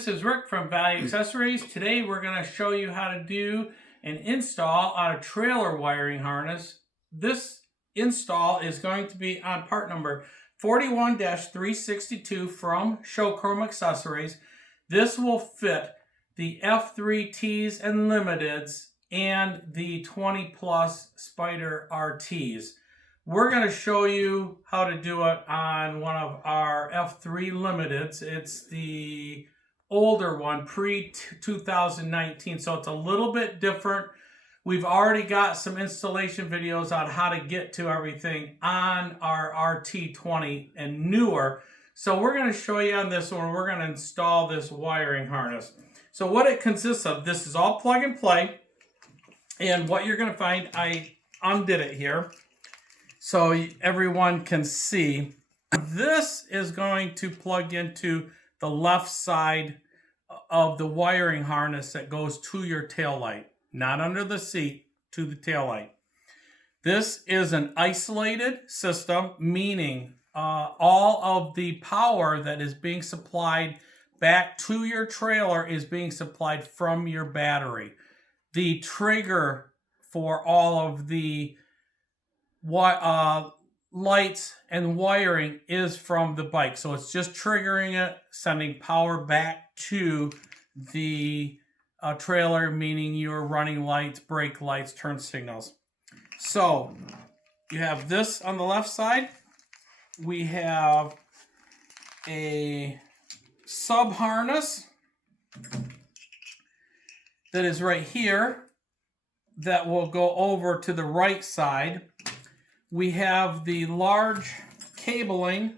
this is Rick from Value Accessories. Today we're going to show you how to do an install on a trailer wiring harness. This install is going to be on part number 41-362 from Showchrome Accessories. This will fit the F3Ts and Limiteds and the 20 plus Spyder RTs. We're going to show you how to do it on one of our F3 Limiteds. It's the older one, pre-2019, so it's a little bit different. We've already got some installation videos on how to get to everything on our RT20 and newer. So we're going to show you on this one, we're going to install this wiring harness. So what it consists of, this is all plug and play. And what you're going to find, I undid it here so everyone can see. This is going to plug into the left side of the wiring harness that goes to your taillight, not under the seat, to the taillight. This is an isolated system, meaning all of the power that is being supplied back to your trailer is being supplied from your battery. The trigger for all of the lights and wiring is from the bike. So it's just triggering it, sending power back to the trailer, meaning you're running lights, brake lights, turn signals. So you have this on the left side. We have a sub harness that is right here that will go over to the right side. We have the large cabling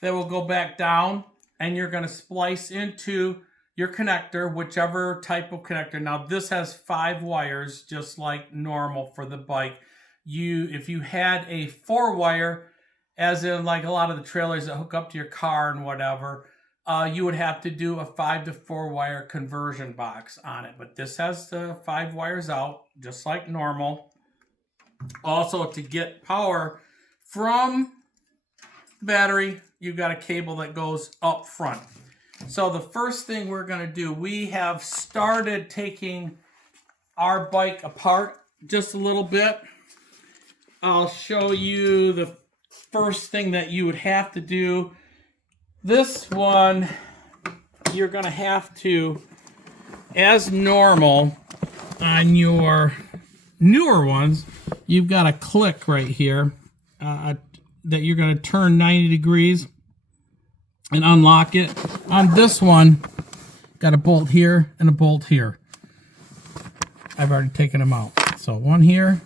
that will go back down, and you're going to splice into your connector, whichever type of connector. Now this has 5 wires, just like normal for the bike. If you had a 4-wire, as in like a lot of the trailers that hook up to your car and whatever, you would have to do a 5 to 4 wire conversion box on it. But this has the 5 wires out, just like normal. Also, to get power from the battery, you've got a cable that goes up front. So the first thing we're going to do, we have started taking our bike apart just a little bit. I'll show you the first thing that you would have to do. This one, you're going to have to, as normal on your newer ones, you've got a click right here that you're going to turn 90 degrees and unlock it. On this one, got a bolt here and a bolt here. I've already taken them out. So one here,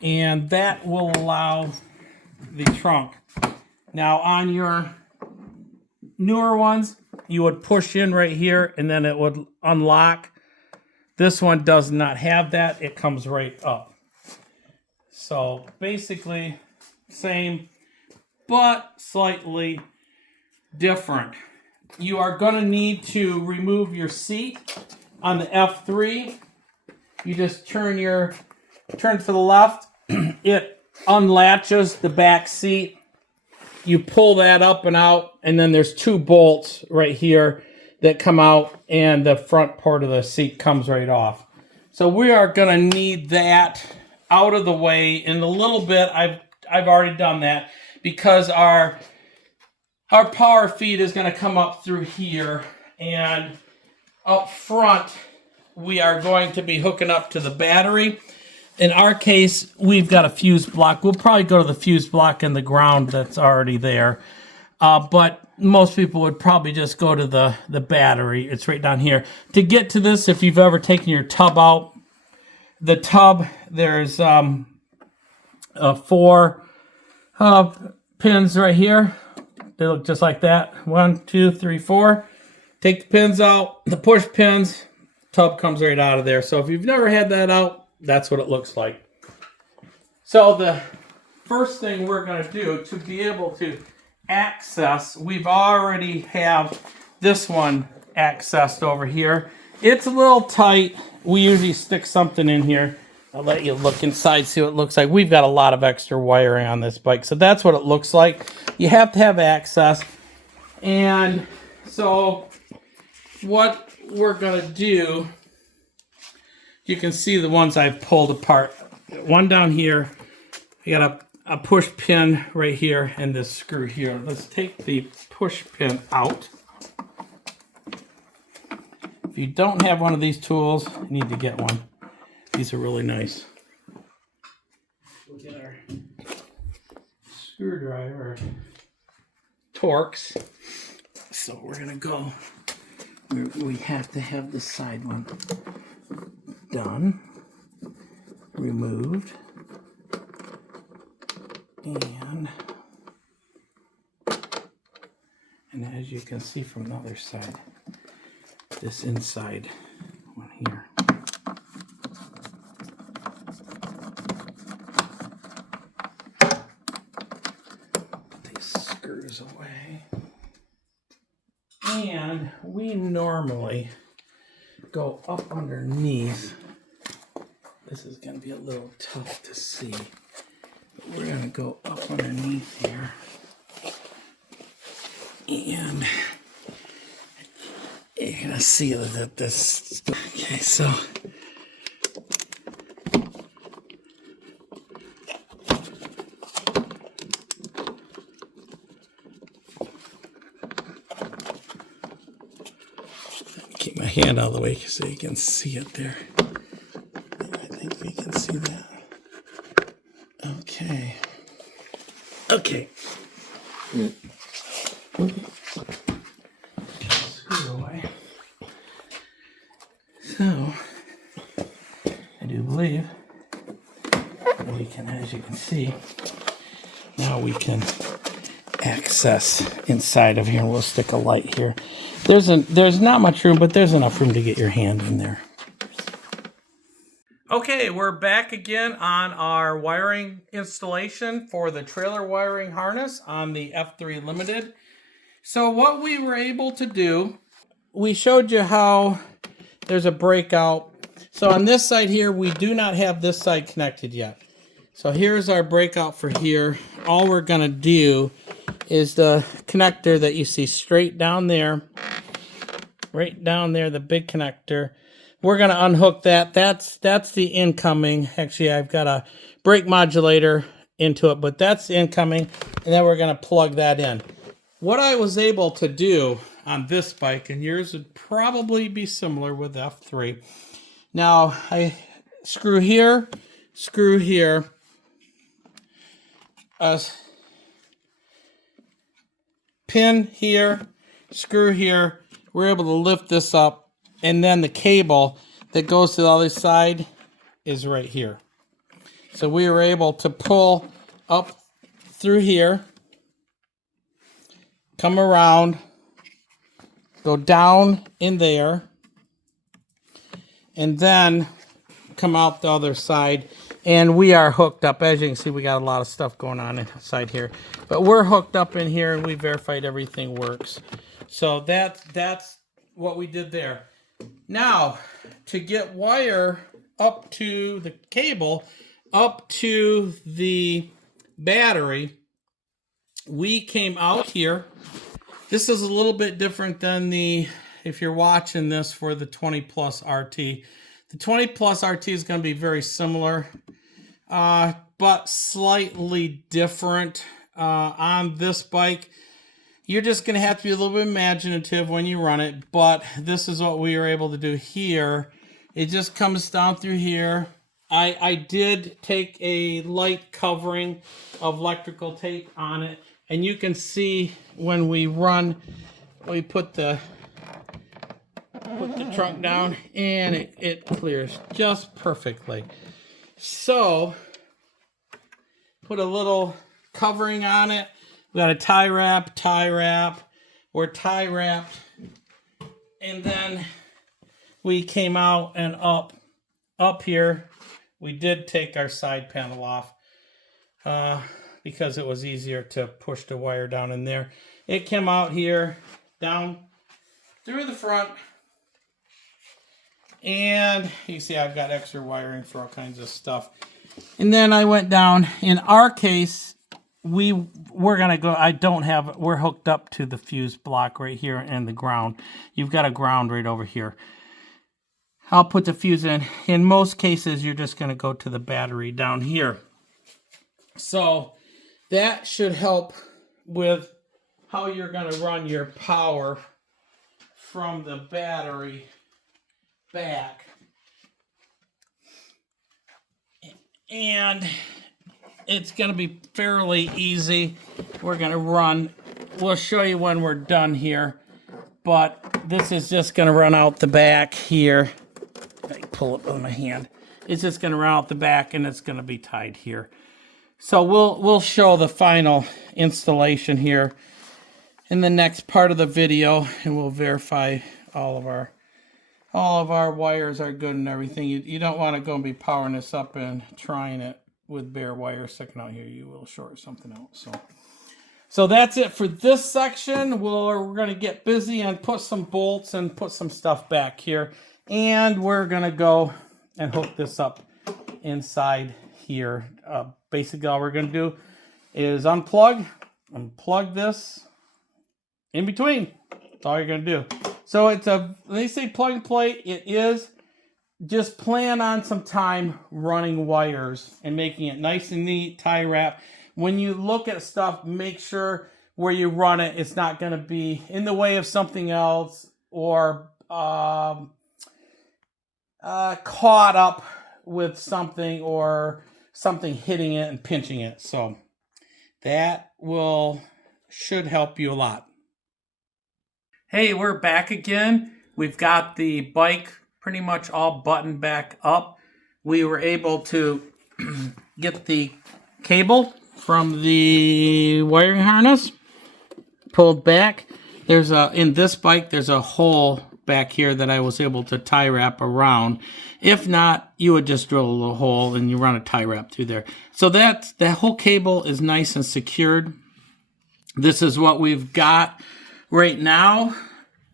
and that will allow the trunk. Now on your newer ones, you would push in right here and then it would unlock. This one does not have that. It comes right up. So basically same, but slightly different. You are going to need to remove your seat on the F3. You just turn to the left. It unlatches the back seat. You pull that up and out, and then there's 2 bolts right here that come out, and the front part of the seat comes right off. So we are going to need that out of the way in a little bit. I've already done that because our power feed is going to come up through here, and up front we are going to be hooking up to the battery. In our case, we've got a fuse block. We'll probably go to the fuse block in the ground that's already there. But most people would probably just go to the battery. It's right down here. To get to this, if you've ever taken your tub out, the tub, there's 4 pins right here. They look just like that. 1, 2, 3, 4. Take the pins out, the push pins, tub comes right out of there. So if you've never had that out, that's what it looks like. So the first thing we're going to do to be able to access, we've already have this one accessed over here. It's a little tight. We usually stick something in here. I'll let you look inside, see what it looks like. We've got a lot of extra wiring on this bike, so that's what it looks like. You have to have access. And So what we're going to do, you can see the ones I've pulled apart. One down here, I got a push pin right here and this screw here. Let's take the push pin out. If you don't have one of these tools, you need to get one. These are really nice. We'll get our screwdriver Torx. So we're gonna go. We have to have the side one done, removed, and as you can see from the other side, this inside one here. Put these screws away. And we normally go up underneath. This is going to be a little tough to see. But we're going to go up underneath here. And you're going to see that this... Okay, so... Keep my hand out of the way so you can see it there. I think we can see that. Okay. Okay. Screw away. So, I do believe we can, as you can see, now we can access inside of here. We'll stick a light here. There's not much room, but there's enough room to get your hand in there. Okay, we're back again on our wiring installation for the trailer wiring harness on the F3 Limited. So what we were able to do, we showed you how there's a breakout. So on this side here, we do not have this side connected yet. So here's our breakout for here. All we're gonna do is the connector that you see straight down there, right down there, the big connector. We're gonna unhook that. That's the incoming. Actually, I've got a brake modulator into it, but that's the incoming, and then we're gonna plug that in. What I was able to do on this bike, and yours would probably be similar with F3. Now, I screw here, pin here, screw here. We're able to lift this up, and then the cable that goes to the other side is right here. So we were able to pull up through here, come around, go down in there, and then come out the other side. And we are hooked up. As you can see, we got a lot of stuff going on inside here. But we're hooked up in here, and we verified everything works. So that's what we did there. Now, to get wire up to the cable, up to the battery, we came out here. This is a little bit different than if you're watching this for the 20 Plus RT. The 20 Plus RT is going to be very similar, but slightly different. On this bike, you're just going to have to be a little bit imaginative when you run it, but this is what we were able to do here. It just comes down through here. I did take a light covering of electrical tape on it, and you can see when we run, we put the trunk down, and it clears just perfectly. So, put a little covering on it. We got a tie wrap, or tie wrapped, and then we came out and up here. We did take our side panel off because it was easier to push the wire down in there. It came out here, down through the front, and you see I've got extra wiring for all kinds of stuff. And then I went down. In our case, we're gonna go. We're hooked up to the fuse block right here and the ground. You've got a ground right over here. I'll put the fuse in. In most cases, you're just gonna go to the battery down here. So that should help with how you're gonna run your power from the battery back. And it's going to be fairly easy. We're going to run. We'll show you when we're done here. But this is just going to run out the back here. If I pull it with my hand. It's just going to run out the back and it's going to be tied here. So we'll show the final installation here in the next part of the video, and we'll verify all of our wires are good and everything. You don't want to go and be powering this up and trying it with bare wires sticking out here. You will short something out. So that's it for this section. We're going to get busy and put some bolts and put some stuff back here. And we're going to go and hook this up inside here. Basically, all we're going to do is unplug this in between. That's all you're going to do. So when they say plug and play, it is. Just plan on some time running wires and making it nice and neat, tie wrap. When you look at stuff, make sure where you run it, it's not going to be in the way of something else or caught up with something or something hitting it and pinching it. So that should help you a lot. Hey, we're back again. We've got the bike pretty much all buttoned back up. We were able to get the cable from the wiring harness pulled back. In this bike, there's a hole back here that I was able to tie wrap around. If not, you would just drill a little hole and you run a tie wrap through there. So that whole cable is nice and secured. This is what we've got right now.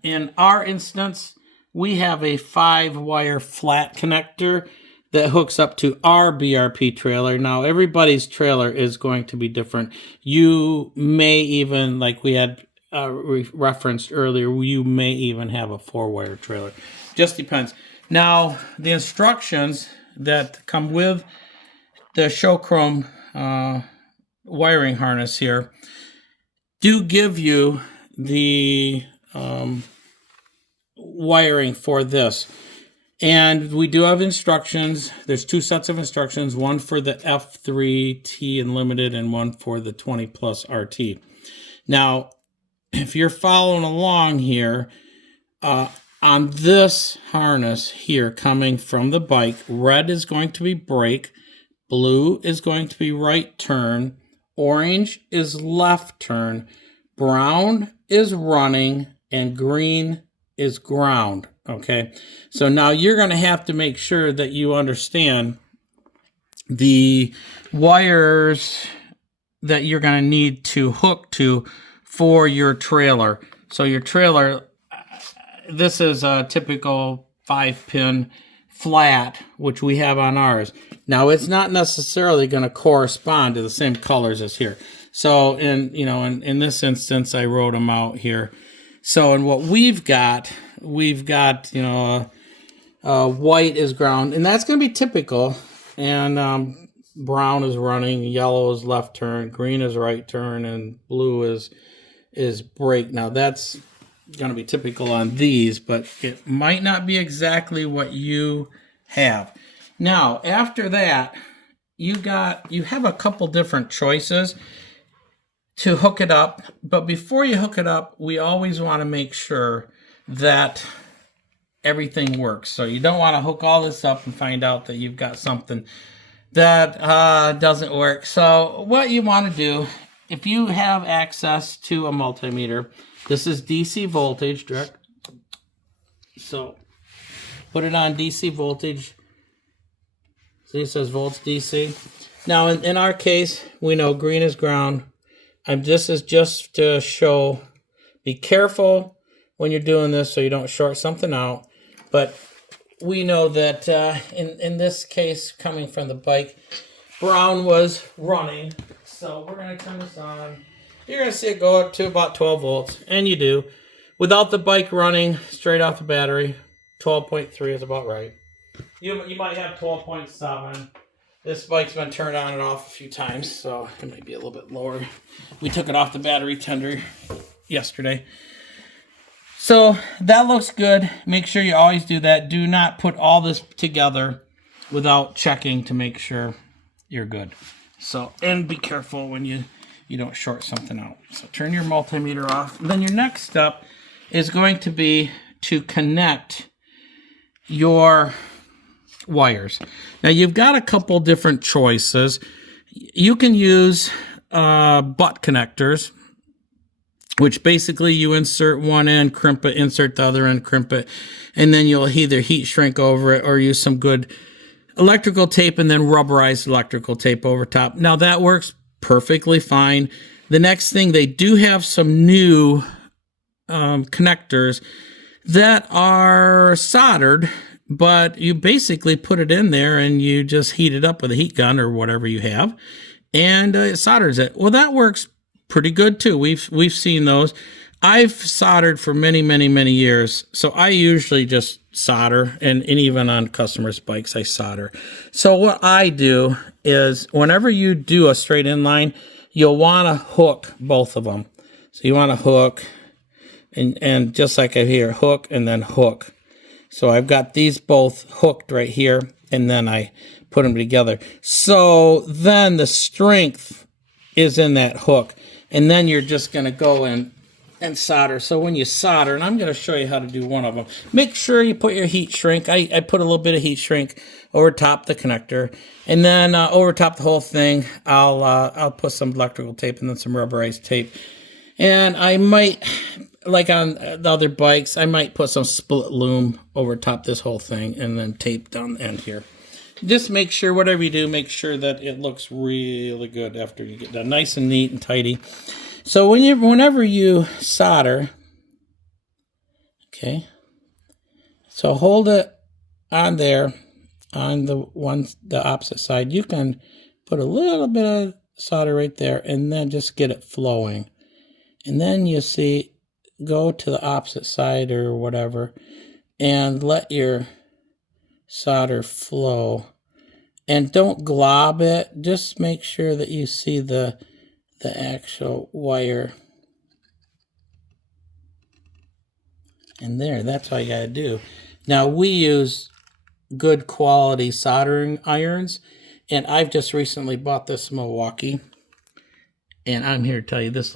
In our instance, we have a 5-wire flat connector that hooks up to our BRP trailer. Now, everybody's trailer is going to be different. You may even, like we had referenced earlier, you may even have a 4-wire trailer. Just depends. Now, the instructions that come with the Showchrome wiring harness here do give you the wiring for this. And we do have instructions. There's 2 sets of instructions, one for the F3T Unlimited and one for the 20 Plus RT. Now, if you're following along here, on this harness here coming from the bike, red is going to be brake, blue is going to be right turn, orange is left turn, brown is running, and green is ground. Okay, so now you're going to have to make sure that you understand the wires that you're going to need to hook to for your trailer. So your trailer, this is a typical 5-pin flat, which we have on ours. Now, it's not necessarily going to correspond to the same colors as here. So in this instance, I wrote them out here. So in what we've got white is ground, and that's going to be typical. And brown is running, yellow is left turn, green is right turn, and blue is brake. Now that's going to be typical on these, but it might not be exactly what you have. Now, after that, you have a couple different choices to hook it up, but before you hook it up, we always want to make sure that everything works. So you don't want to hook all this up and find out that you've got something that doesn't work. So what you want to do, if you have access to a multimeter, this is DC voltage direct. So put it on DC voltage. See, it says volts DC. Now in our case, we know green is ground. This is just to show, be careful when you're doing this so you don't short something out. But we know that in this case, coming from the bike, brown was running. So we're going to turn this on. You're going to see it go up to about 12 volts, and you do. Without the bike running straight off the battery, 12.3 is about right. You might have 12.7. This bike's been turned on and off a few times, so it might be a little bit lower. We took it off the battery tender yesterday. So that looks good. Make sure you always do that. Do not put all this together without checking to make sure you're good. So, and be careful when you don't short something out. So turn your multimeter off. And then your next step is going to be to connect your wires. Now you've got a couple different choices. You can use butt connectors, which basically you insert one end, crimp it, insert the other end, crimp it, and then you'll either heat shrink over it or use some good electrical tape and then rubberized electrical tape over top. Now that works perfectly fine. The next thing, they do have some new connectors that are soldered, but you basically put it in there and you just heat it up with a heat gun or whatever you have, and it solders it. Well, that works pretty good too. We've seen those. I've soldered for many years, so I usually just solder, and even on customers' bikes, I solder. So what I do is whenever you do a straight inline, you'll want to hook both of them. So you want to hook, and just like I hear, hook and then hook. So I've got these both hooked right here, and then I put them together. So then the strength is in that hook, and then you're just going to go in and solder. So when you solder, and I'm going to show you how to do one of them, make sure you put your heat shrink. I put a little bit of heat shrink over top the connector, and then over top the whole thing, I'll put some electrical tape and then some rubberized tape. And I might, like on the other bikes, I might put some split loom over top this whole thing and then tape down the end here. Just make sure, whatever you do, make sure that it looks really good after you get done. Nice and neat and tidy. So whenever you solder, okay, so hold it on there on the opposite side. You can put a little bit of solder right there and then just get it flowing. And then you see, go to the opposite side or whatever and let your solder flow. And don't glob it. Just make sure that you see the actual wire. And there, that's all you gotta do. Now we use good quality soldering irons, and I've just recently bought this Milwaukee. And I'm here to tell you this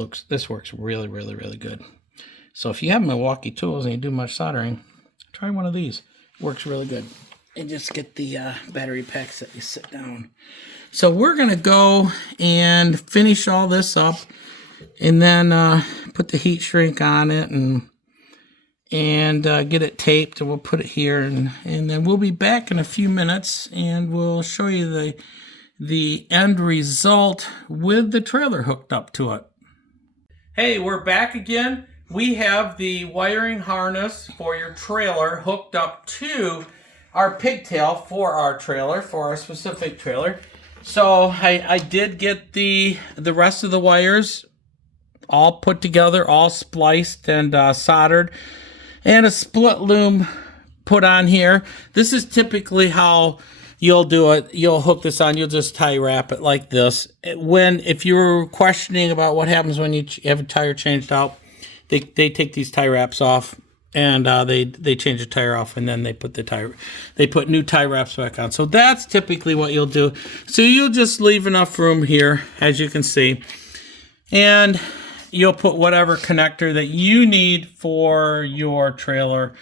works really good. So if you have Milwaukee tools and you do much soldering, try one of these. It works really good. And just get the battery packs that you sit down. So we're gonna go and finish all this up, and then put the heat shrink on it and get it taped, and we'll put it here, and then we'll be back in a few minutes, and we'll show you the end result with the trailer hooked up to it. Hey, we're back again. We have the wiring harness for your trailer hooked up to our pigtail for our trailer, for our specific trailer. So I did get the rest of the wires all put together, all spliced and soldered, and a split loom put on here. This is typically how you'll do it. You'll hook this on. You'll just tie wrap it like this. If you're questioning about what happens when you have a tire changed out, they take these tie wraps off, and they change the tire off, and then they put new tie wraps back on. So that's typically what you'll do. So you'll just leave enough room here, as you can see, and you'll put whatever connector that you need for your trailer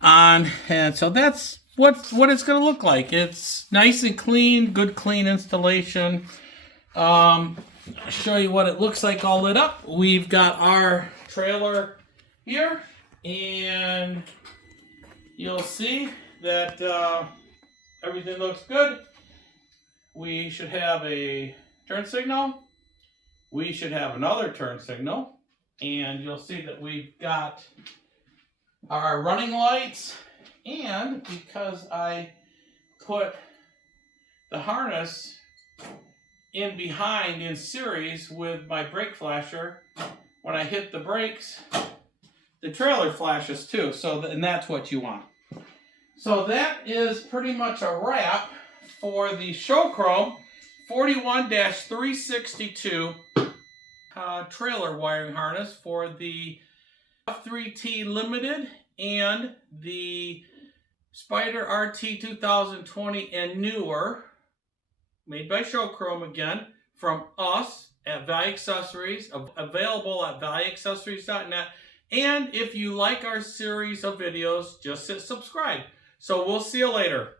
on. And so that's what it's going to look like. It's nice and clean, good clean installation. I'll show you what it looks like all lit up. We've got our trailer here, and you'll see that everything looks good. We should have a turn signal. We should have another turn signal, and you'll see that we've got our running lights. And because I put the harness in behind in series with my brake flasher. When I hit the brakes, the trailer flashes too, and that's what you want. So that is pretty much a wrap for the Show Chrome 41-362 trailer wiring harness for the F3T Limited and the Spyder RT 2020 and newer, made by Show Chrome again, from us at Value Accessories, available at valueaccessories.net. And if you like our series of videos, just hit subscribe. So we'll see you later.